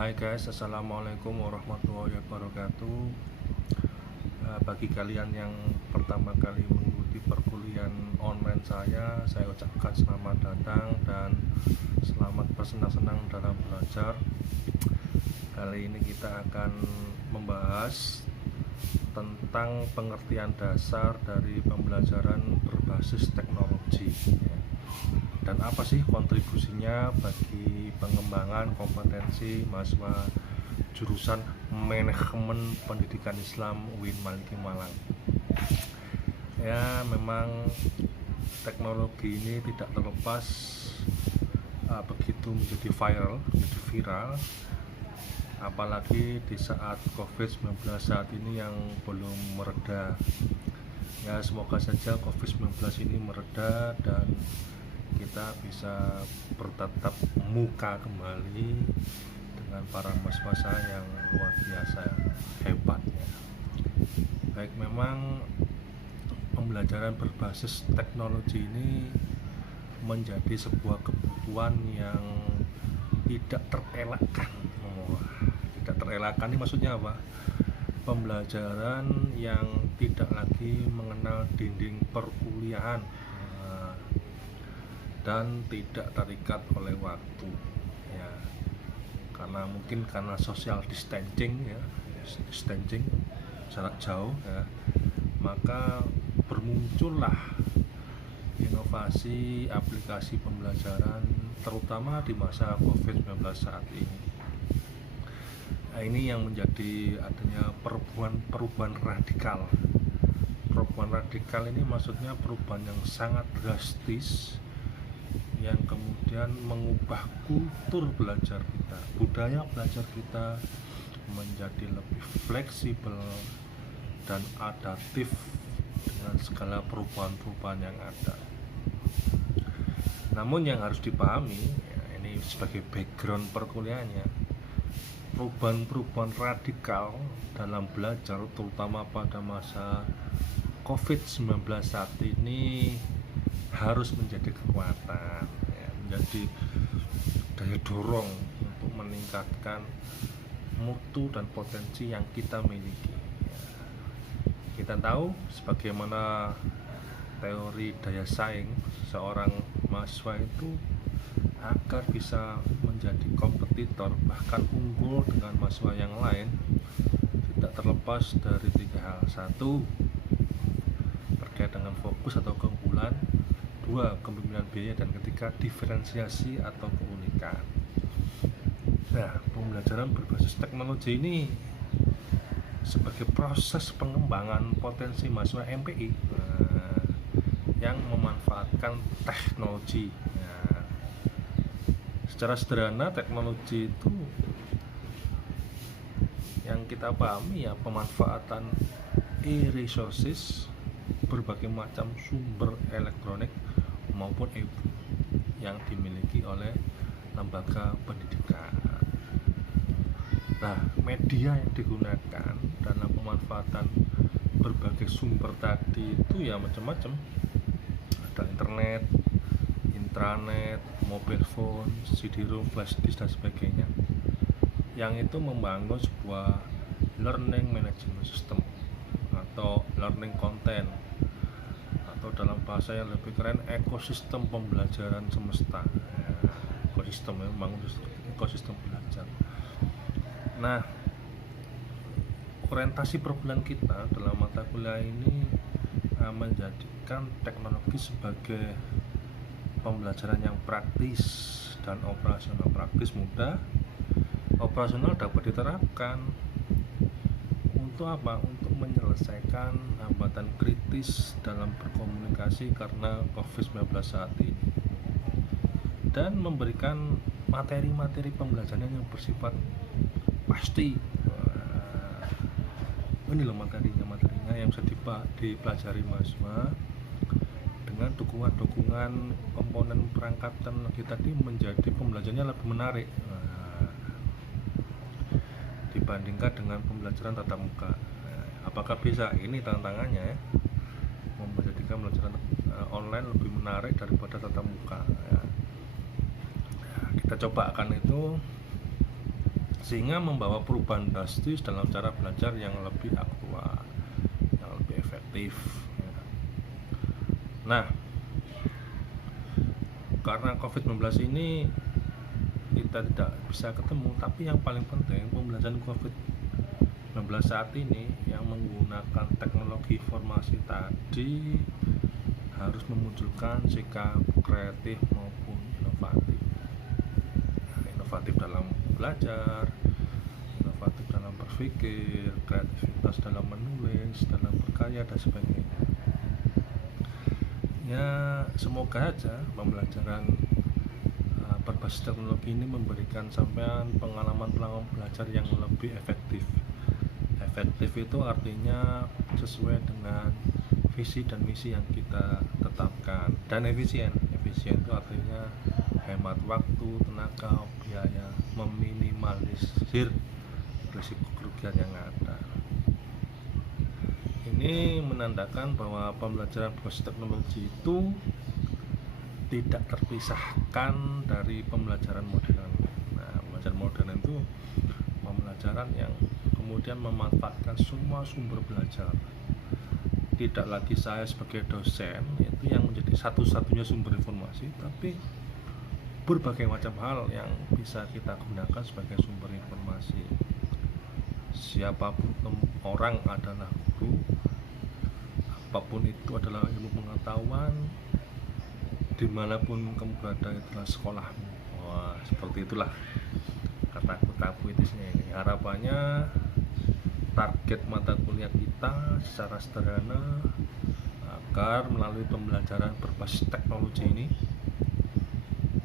Hai guys, assalamualaikum warahmatullahi wabarakatuh. Bagi kalian yang pertama kali mengikuti perkuliahan online saya ucapkan selamat datang dan selamat bersenang-senang dalam belajar. Kali ini kita akan membahas tentang pengertian dasar dari pembelajaran berbasis teknologi. Dan apa sih kontribusinya bagi pengembangan kompetensi mahasiswa jurusan Manajemen Pendidikan Islam UIN Maliki Malang. Ya, memang teknologi ini tidak terlepas begitu menjadi viral, apalagi di saat COVID-19 saat ini yang belum mereda. Ya, semoga saja COVID-19 ini mereda dan kita bisa bertatap muka kembali dengan para mahasiswa yang luar biasa hebatnya. Baik, memang pembelajaran berbasis teknologi ini menjadi sebuah kebutuhan yang tidak terelakkan. Tidak terelakkan ini maksudnya apa? Pembelajaran yang tidak lagi mengenal dinding perkuliahan dan tidak terikat oleh waktu, ya, karena social distancing, jarak jauh, ya, maka bermuncullah inovasi aplikasi pembelajaran terutama di masa COVID-19 saat ini. Nah, ini yang menjadi adanya perubahan radikal. Perubahan radikal ini maksudnya perubahan yang sangat drastis yang kemudian mengubah kultur belajar kita, budaya belajar kita menjadi lebih fleksibel dan adaptif dengan segala perubahan-perubahan yang ada. Namun yang harus dipahami, ya, ini sebagai background perkuliahannya, perubahan-perubahan radikal dalam belajar terutama pada masa COVID-19 saat ini harus menjadi kekuatan, ya, menjadi daya dorong untuk meningkatkan mutu dan potensi yang kita miliki. Ya, kita tahu sebagaimana teori daya saing seorang mahasiswa itu agar bisa menjadi kompetitor bahkan unggul dengan mahasiswa yang lain tidak terlepas dari tiga hal. Satu, terkait dengan fokus atau keunggulan. Dua, kepemimpinan biaya. Dan ketiga, diferensiasi atau keunikan. Nah, pembelajaran berbasis teknologi ini sebagai proses pengembangan potensi mahasiswa MPI yang memanfaatkan teknologi. Nah, secara sederhana teknologi itu yang kita pahami ya pemanfaatan e-resources, berbagai macam sumber elektronik maupun e-book yang dimiliki oleh lembaga pendidikan. Nah, media yang digunakan dalam pemanfaatan berbagai sumber tadi itu ya macam-macam. Ada internet, intranet, mobile phone, CD-ROM, flash disk dan sebagainya. Yang itu membangun sebuah learning management system atau learning content, atau dalam bahasa yang lebih keren ekosistem pembelajaran semesta. Ekosistem, membangun ekosistem belajar. Nah, orientasi perkuliahan kita dalam mata kuliah ini menjadikan teknologi sebagai pembelajaran yang praktis dan operasional. Praktis mudah, operasional dapat diterapkan. Untuk apa? Untuk menyelesaikan hambatan kritis dalam berkomunikasi karena COVID-19 saat ini dan memberikan materi-materi pembelajaran yang bersifat pasti. Ini loh materinya yang bisa dipelajari mahasiswa dengan dukungan komponen perangkat teknologi tadi menjadi pembelajarannya lebih menarik dibandingkan dengan pembelajaran tatap muka. Apakah bisa? Ini tantangannya ya, menjadikan pembelajaran online lebih menarik daripada tatap muka ya. Kita coba akan itu sehingga membawa perubahan drastis dalam cara belajar yang lebih akurat, yang lebih efektif. Nah, karena COVID-19 ini kita tidak bisa ketemu, tapi yang paling penting pembelajaran COVID-19 saat ini yang menggunakan teknologi informasi tadi harus memunculkan sikap kreatif maupun inovatif. Inovatif dalam belajar, inovatif dalam berpikir, kreativitas dalam menulis, dalam berkarya dan sebagainya. Ya, semoga aja pembelajaran berbasis teknologi ini memberikan sampean pengalaman belajar yang lebih efektif. Efektif itu artinya sesuai dengan visi dan misi yang kita tetapkan, dan efisien itu artinya hemat waktu, tenaga, biaya, meminimalisir risiko kerugian yang ada. Ini menandakan bahwa pembelajaran berbasis teknologi itu tidak terpisahkan dari pembelajaran modern. Nah, pembelajaran modern itu pembelajaran yang kemudian memanfaatkan semua sumber belajar. Tidak lagi saya sebagai dosen itu yang menjadi satu-satunya sumber informasi, tapi berbagai macam hal yang bisa kita gunakan sebagai sumber informasi. Siapapun orang adalah guru, apapun itu adalah ilmu pengetahuan, dimanapun kamu berada itulah sekolahmu. Wah, seperti itulah kata-kata puitisnya ini. Harapannya target mata kuliah kita secara sederhana agar melalui pembelajaran berbasis teknologi ini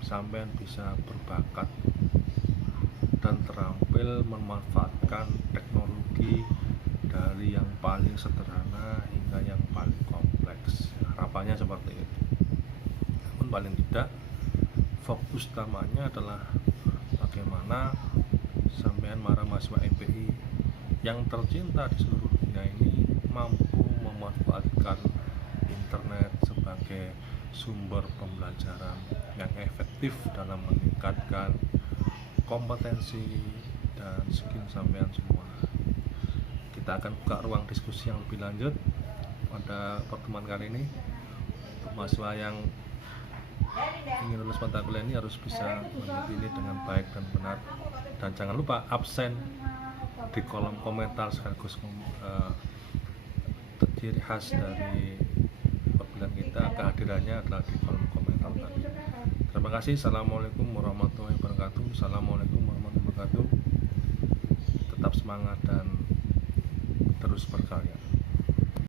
sampean bisa berbakat dan terampil memanfaatkan teknologi dari yang paling sederhana hingga yang paling kompleks. Harapannya seperti itu. Namun paling tidak fokus utamanya adalah bagaimana sampean para mahasiswa MPI yang tercinta di seluruh dunia ini mampu memanfaatkan internet sebagai sumber pembelajaran yang efektif dalam meningkatkan kompetensi dan skill sampean semua. Kita akan buka ruang diskusi yang lebih lanjut pada pertemuan kali ini. Untuk mahasiswa yang ingin lulus mata kuliah ini harus bisa memilih dengan baik dan benar, dan jangan lupa absen di kolom komentar sekaligus ciri khas dari perkuliahan kita, kehadirannya adalah di kolom komentar tadi. Terima kasih. Assalamualaikum warahmatullahi wabarakatuh. Assalamualaikum warahmatullahi wabarakatuh. Tetap semangat dan terus berkarya.